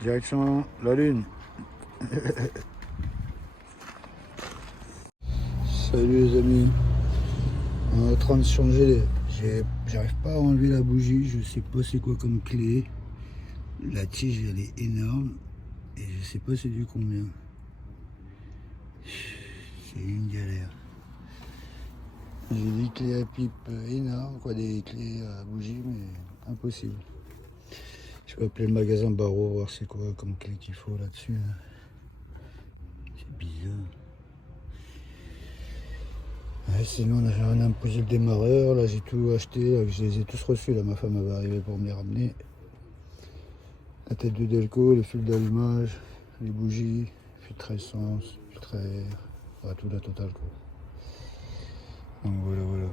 Direction la Lune. Salut les amis. On est en train de changer les... J'arrive pas à enlever la bougie, je sais pas c'est quoi comme clé. La tige elle est énorme et je sais pas c'est du combien. C'est une galère. J'ai des clés à pipe énormes, quoi, des clés à bougie, mais impossible. Je vais appeler le magasin Barreau, voir c'est quoi comme clé qu'il faut là-dessus. Là. C'est bizarre. Ouais, sinon on a rien à me poser le démarreur, là j'ai tout acheté, là, je les ai tous reçus, là ma femme va arriver pour me les ramener. La tête de Delco, les fils d'allumage, les bougies, filtre essence, filtre à air, enfin, tout la totale quoi. Donc voilà.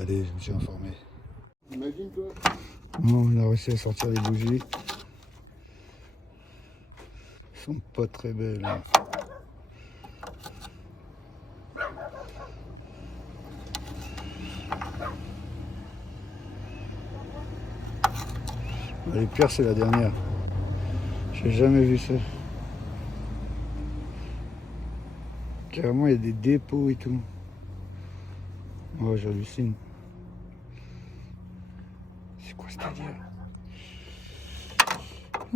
Allez, je me suis informé. Imagine toi. Bon, on a réussi à sortir les bougies. Elles sont pas très belles. Hein. Les pires c'est la dernière. J'ai jamais vu ça. Carrément il y a des dépôts et tout. Ouais, j'hallucine. C'est quoi ce délire?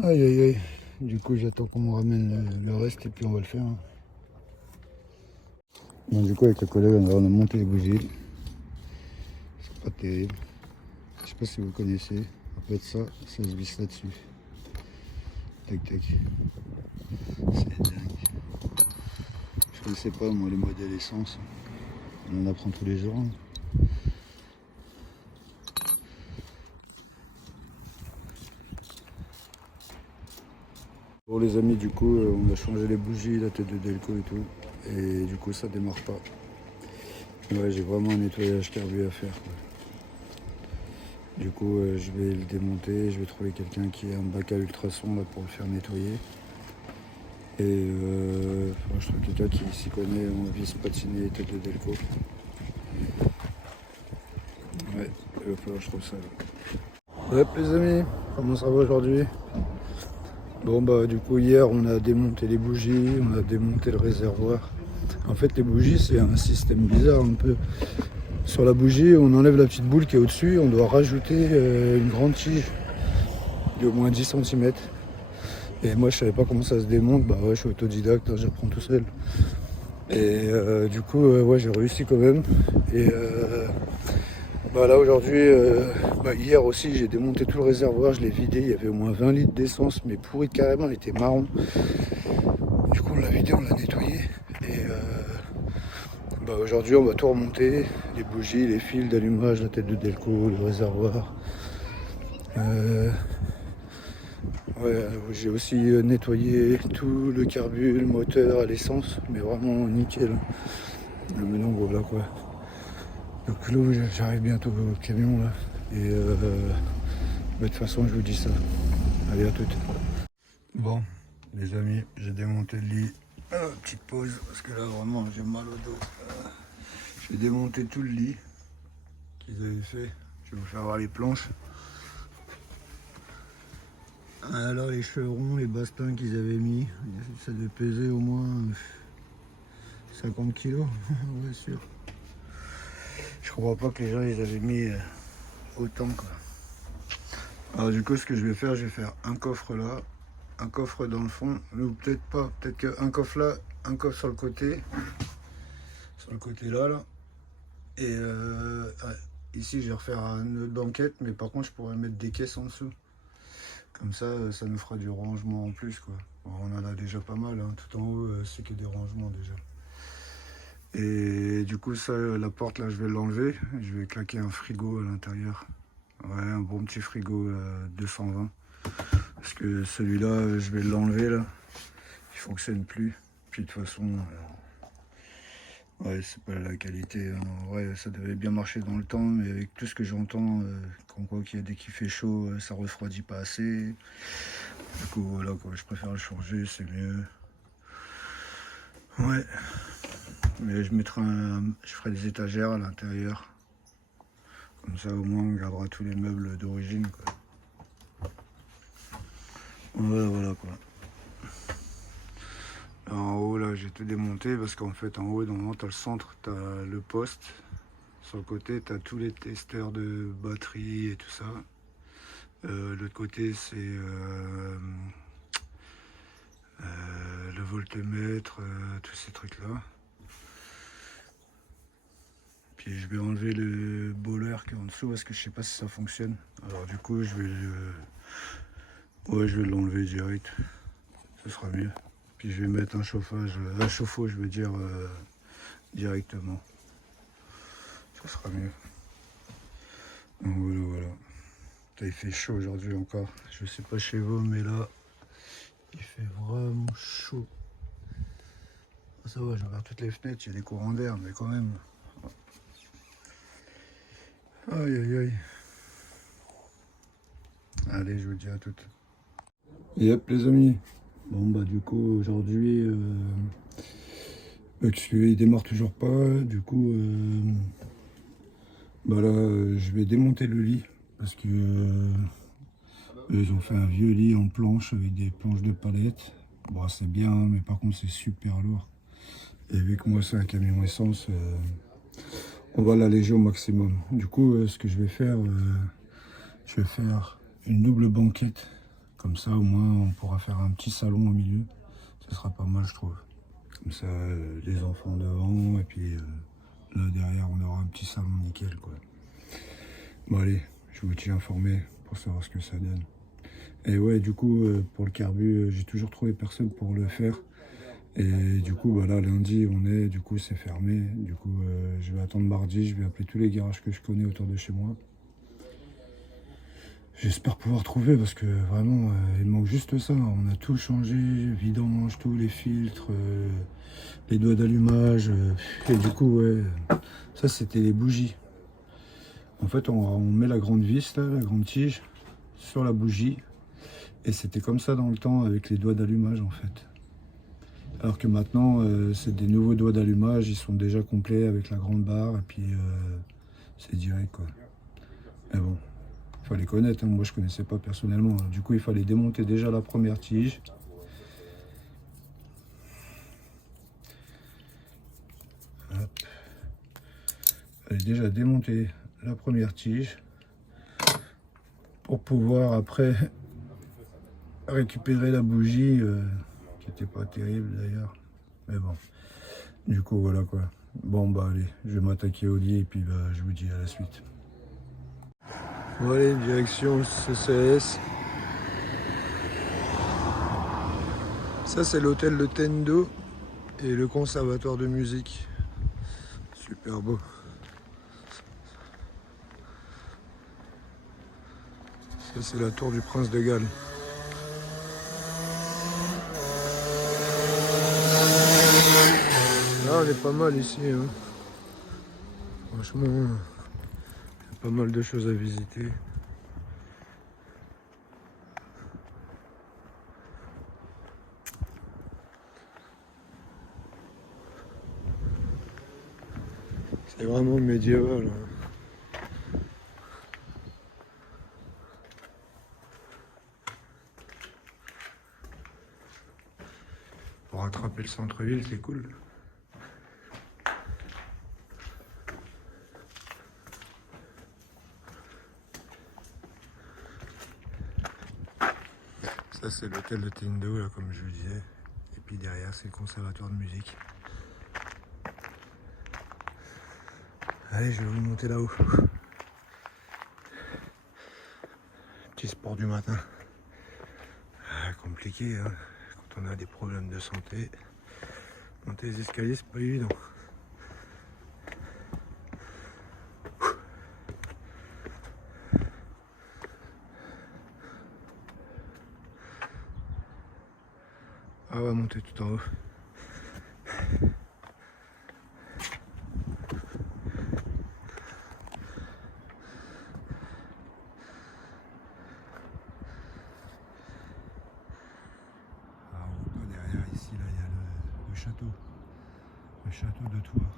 Aïe aïe aïe. Du coup j'attends qu'on me ramène le reste et puis on va le faire. Hein. Bon, du coup avec le collègue on a monté les bougies. C'est pas terrible. Je sais pas si vous connaissez. En fait ça se visse là-dessus. Tac tac. C'est dingue. Je connaissais pas moi les modèles essence. On en apprend tous les jours. Hein. Bon les amis, du coup on a changé les bougies, la tête de Delco et tout. Et du coup ça démarre pas. Ouais, j'ai vraiment un nettoyage carbu à faire. Quoi. Du coup je vais le démonter, je vais trouver quelqu'un qui a un bac à ultrasons là, pour le faire nettoyer. Et je trouve quelqu'un qui s'y connaît en vis patiné tête de Delco. Ouais, il va falloir que je trouve ça. Hop les amis, comment ça va aujourd'hui? Bon bah du coup hier on a démonté les bougies, on a démonté le réservoir. En fait les bougies c'est un système bizarre un peu. Sur la bougie on enlève la petite boule qui est au-dessus, on doit rajouter une grande tige de au moins 10 cm. Et moi je savais pas comment ça se démonte, bah ouais je suis autodidacte, hein, j'apprends tout seul. Et du coup ouais j'ai réussi quand même. Et bah là aujourd'hui, hier aussi j'ai démonté tout le réservoir, je l'ai vidé, il y avait au moins 20 litres d'essence, mais pourri carrément, elle était marron. Du coup on l'a vidé, on l'a nettoyé. Et aujourd'hui on va tout remonter, les bougies, les fils d'allumage, la tête de Delco, le réservoir. J'ai aussi nettoyé tout le carbu, le moteur, l'essence, mais vraiment nickel. Mais donc voilà quoi. Donc là j'arrive bientôt au camion là. Et de toute façon je vous dis ça. Allez à toutes. Bon les amis, j'ai démonté le lit. Petite pause parce que là vraiment j'ai mal au dos. J'ai démonté tout le lit qu'ils avaient fait. Je vais vous faire voir les planches. Alors les chevrons, les bastins qu'ils avaient mis, ça devait peser au moins 50 kilos, ouais sûr. Je crois pas que les gens ils avaient mis autant quoi. Alors du coup ce que je vais faire un coffre là, un coffre dans le fond, ou peut-être pas, peut-être qu'un coffre là, un coffre sur le côté là. Et ici je vais refaire une autre banquette, mais par contre je pourrais mettre des caisses en dessous. Comme ça nous fera du rangement en plus quoi. Bon, on en a déjà pas mal, hein. Tout en haut c'est que des rangements déjà. Et du coup ça, la porte là je vais l'enlever, je vais claquer un frigo à l'intérieur. Ouais, un bon petit frigo 220. Parce que celui-là je vais l'enlever là, il fonctionne plus. Puis de toute façon, ouais c'est pas la qualité, hein. Ouais ça devait bien marcher dans le temps, mais avec tout ce que j'entends, comme quoi dès qu'il fait chaud ça refroidit pas assez. Du coup voilà quoi, je préfère le changer, c'est mieux. Ouais, mais je ferai des étagères à l'intérieur. Comme ça au moins on gardera tous les meubles d'origine quoi. Ouais, voilà quoi. Alors, en haut là j'ai tout démonté parce qu'en fait en haut normalement t'as le centre, t'as le poste. Sur le côté t'as tous les testeurs de batterie et tout ça. L'autre côté c'est le voltmètre, tous ces trucs là. Puis je vais enlever le bowler qui est en dessous parce que je sais pas si ça fonctionne. Alors du coup je vais l'enlever direct. Ce sera mieux. Puis je vais mettre un chauffe-eau je veux dire directement. Ça sera mieux. Donc voilà. Il fait chaud aujourd'hui encore. Je sais pas chez vous mais là il fait vraiment chaud. Ça va, j'ai ouvert toutes les fenêtres, il y a des courants d'air mais quand même. Aïe aïe aïe. Allez, je vous dis à toutes. Et hop les amis. Bon bah du coup aujourd'hui parce qu'il démarre toujours pas, du coup bah là je vais démonter le lit parce que ils ont fait un vieux lit en planche avec des planches de palette. Bon c'est bien mais par contre c'est super lourd. Et vu que moi c'est un camion essence, on va l'alléger au maximum. Du coup ce que je vais faire une double banquette. Comme ça au moins on pourra faire un petit salon au milieu. Ça sera pas mal je trouve. Comme ça, les enfants devant, et puis là derrière, on aura un petit salon nickel, quoi. Bon allez, je vous tiens informé pour savoir ce que ça donne. Et ouais, du coup, pour le carbu, j'ai toujours trouvé personne pour le faire. Et du coup, bah là, lundi, du coup, c'est fermé. Du coup, je vais attendre mardi, je vais appeler tous les garages que je connais autour de chez moi. J'espère pouvoir trouver parce que vraiment, il manque juste ça. On a tout changé, vidange, tous les filtres, les doigts d'allumage. Et du coup, ouais, ça c'était les bougies. En fait, on met la grande vis, là, la grande tige, sur la bougie. Et c'était comme ça dans le temps avec les doigts d'allumage en fait. Alors que maintenant, c'est des nouveaux doigts d'allumage, ils sont déjà complets avec la grande barre et puis c'est direct quoi. Mais bon. Il fallait connaître, hein. Moi je connaissais pas personnellement. Du coup il fallait démonter déjà la première tige. Hop. Il fallait déjà démonter la première tige pour pouvoir après récupérer la bougie qui était pas terrible d'ailleurs. Mais bon, du coup voilà quoi. Bon bah allez, je vais m'attaquer au lit et puis bah, je vous dis à la suite. Bon allez, direction CCS. Ça c'est l'hôtel de Tendo et le conservatoire de musique. Super beau. Ça c'est la tour du Prince de Galles. Là on est pas mal ici. Hein. Franchement, il y a pas mal de choses à visiter. C'est vraiment médiéval. Hein. Pour rattraper le centre-ville, c'est cool. Ça c'est l'hôtel de Tendo, là, comme je vous disais. Et puis derrière c'est le conservatoire de musique. Allez, je vais vous monter là-haut. Petit sport du matin. Ah, compliqué, hein. Quand on a des problèmes de santé. Monter les escaliers, c'est pas évident. Ah, on va monter tout en haut. Derrière ici, là, il y a le château. Le château de Thouars.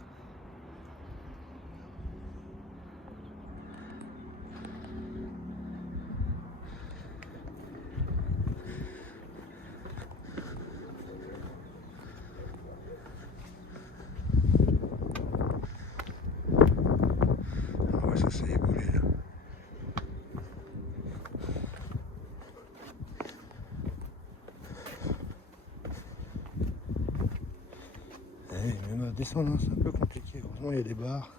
descendre, hein, c'est un peu compliqué. Heureusement, il y a des bars.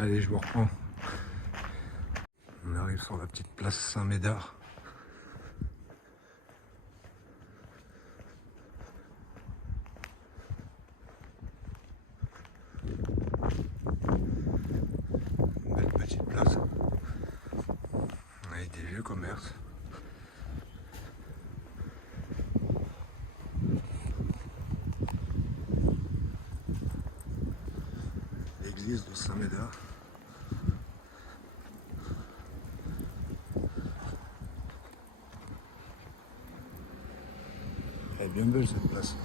Allez, je vous reprends. On arrive sur la petite place Saint-Médard. Une belle petite place. Avec des vieux commerces. L'église de Saint-Médard. Elle est bien belle cette place.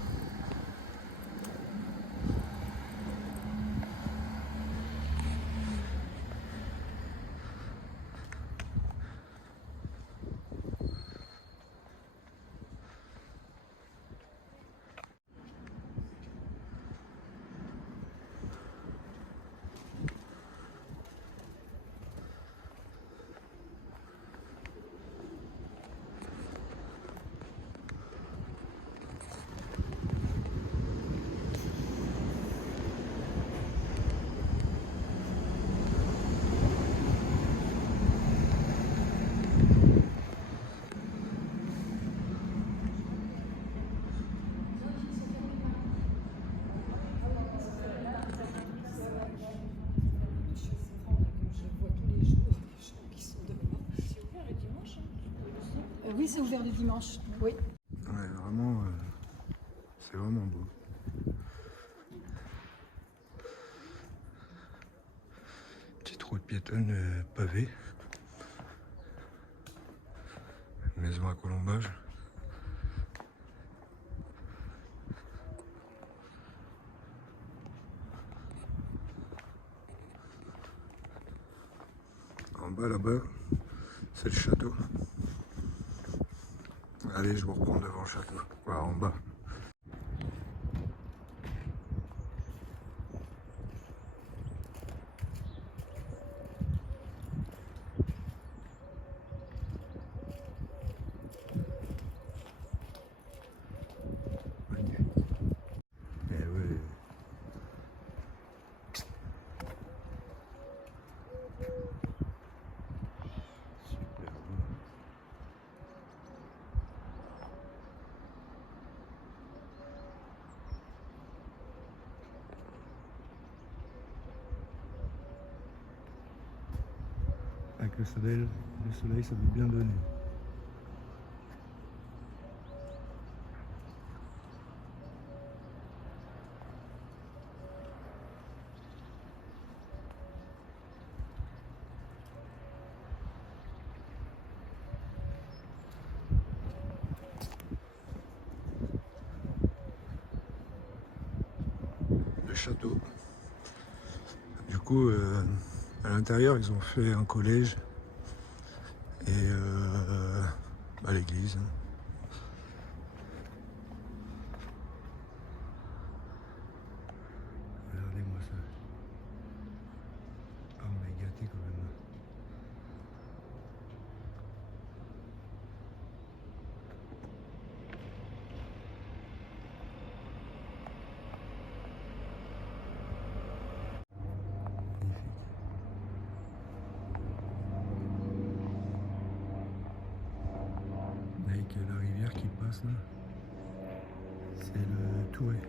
Oui, c'est ouvert le dimanche. Oui. Ouais, vraiment, c'est vraiment beau. Petite route piétonne pavée. Maison à colombage. En bas là-bas, c'est le château. Allez, je vous reprends devant le château. Voilà, en bas. Magnifique. Eh ouais. Super beau. Avec le soleil, ça veut bien donner. Le château. Du coup, à l'intérieur, ils ont fait un collège et l'église. Regardez-moi ça. Ah, on est gâté quand même. Magnifique. Avec la rivière qui passe là, c'est le Touet.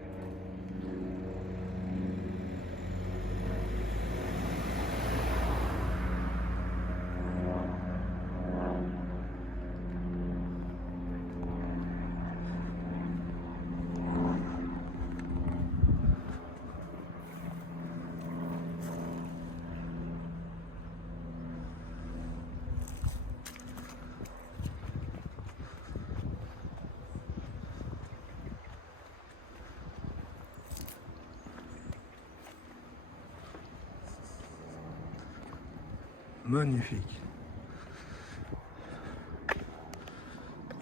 Magnifique.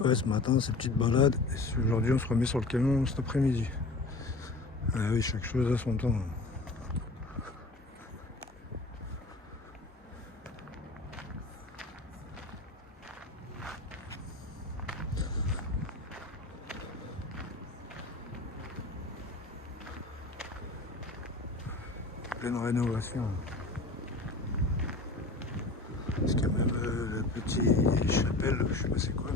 Ouais, ce matin, ces petites balades. Aujourd'hui, on se remet sur le camion cet après-midi. Ah oui, chaque chose a son temps. pleine rénovation. Parce qu'il y a même la petite chapelle, je sais pas c'est quoi.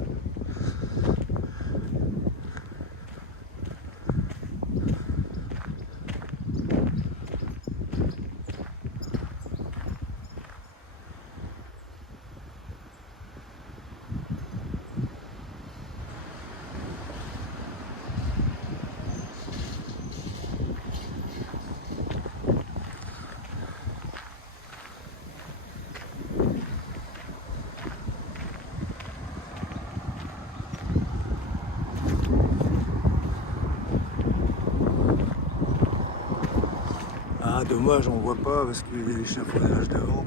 Ah dommage, on voit pas parce qu'il y a l'échafaudage devant.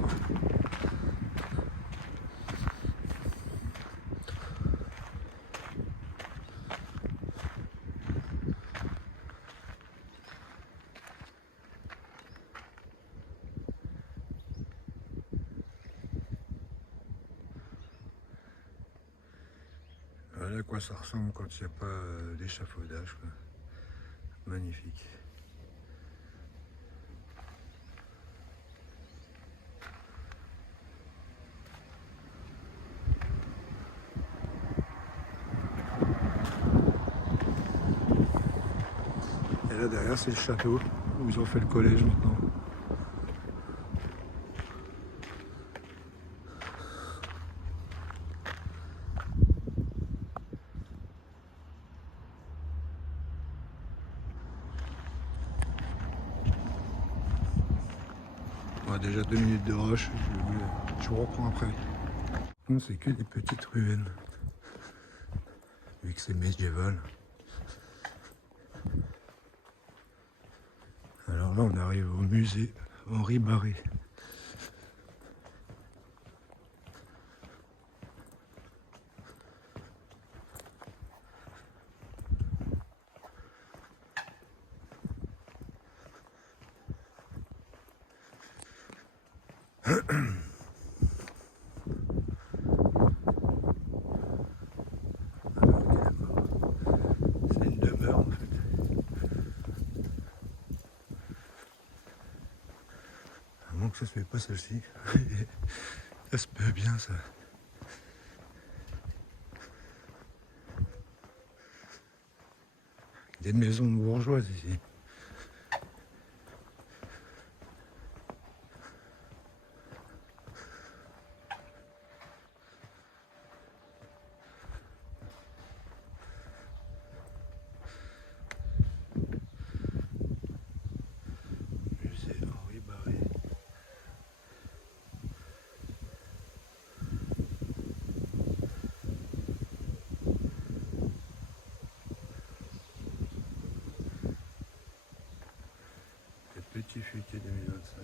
Voilà à quoi ça ressemble quand il n'y a pas d'échafaudage. Magnifique. Et là derrière c'est le château où ils ont fait le collège maintenant. On a déjà 2 minutes de rush, je vous reprends après. Non, c'est que des petites ruelles. Vu que c'est médiéval. Alors là on arrive au musée Henri Barré. C'est une demeure en fait. À moins que ça se fait pas celle-ci. Ça se peut bien ça. Des maisons bourgeoises ici. Musée Henri Barré. Le petit futé 2025.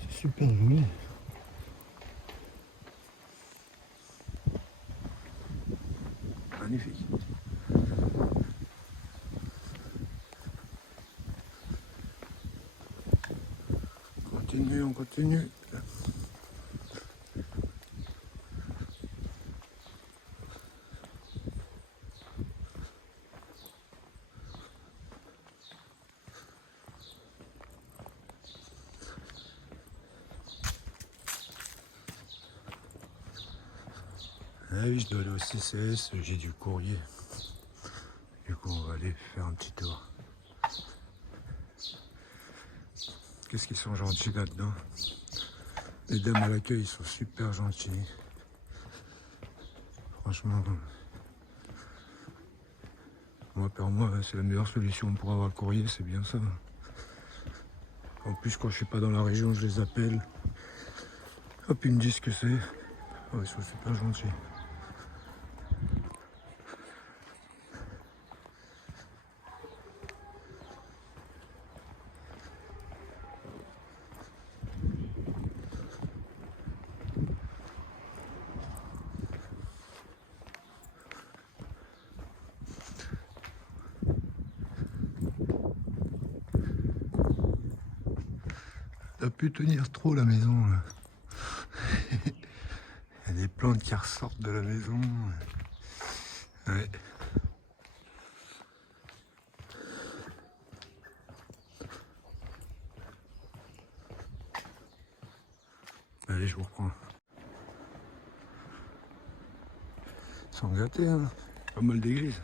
C'est super joli. Magnifique. On continue. Ah oui, je dois aller au CCS, j'ai du courrier. Du coup, on va aller faire un petit tour. Qu'est-ce qu'ils sont gentils là-dedans. Les dames à l'accueil, ils sont super gentils. Franchement, moi, pour moi, c'est la meilleure solution pour avoir le courrier, c'est bien ça. En plus, quand je suis pas dans la région, je les appelle. Hop, ils me disent ce que c'est. Oh, ils sont super gentils. a pu tenir trop la maison là. Il y a des plantes qui ressortent de la maison. Ouais. Allez, je vous reprends. Ils sont gâtés, hein. Pas mal d'églises.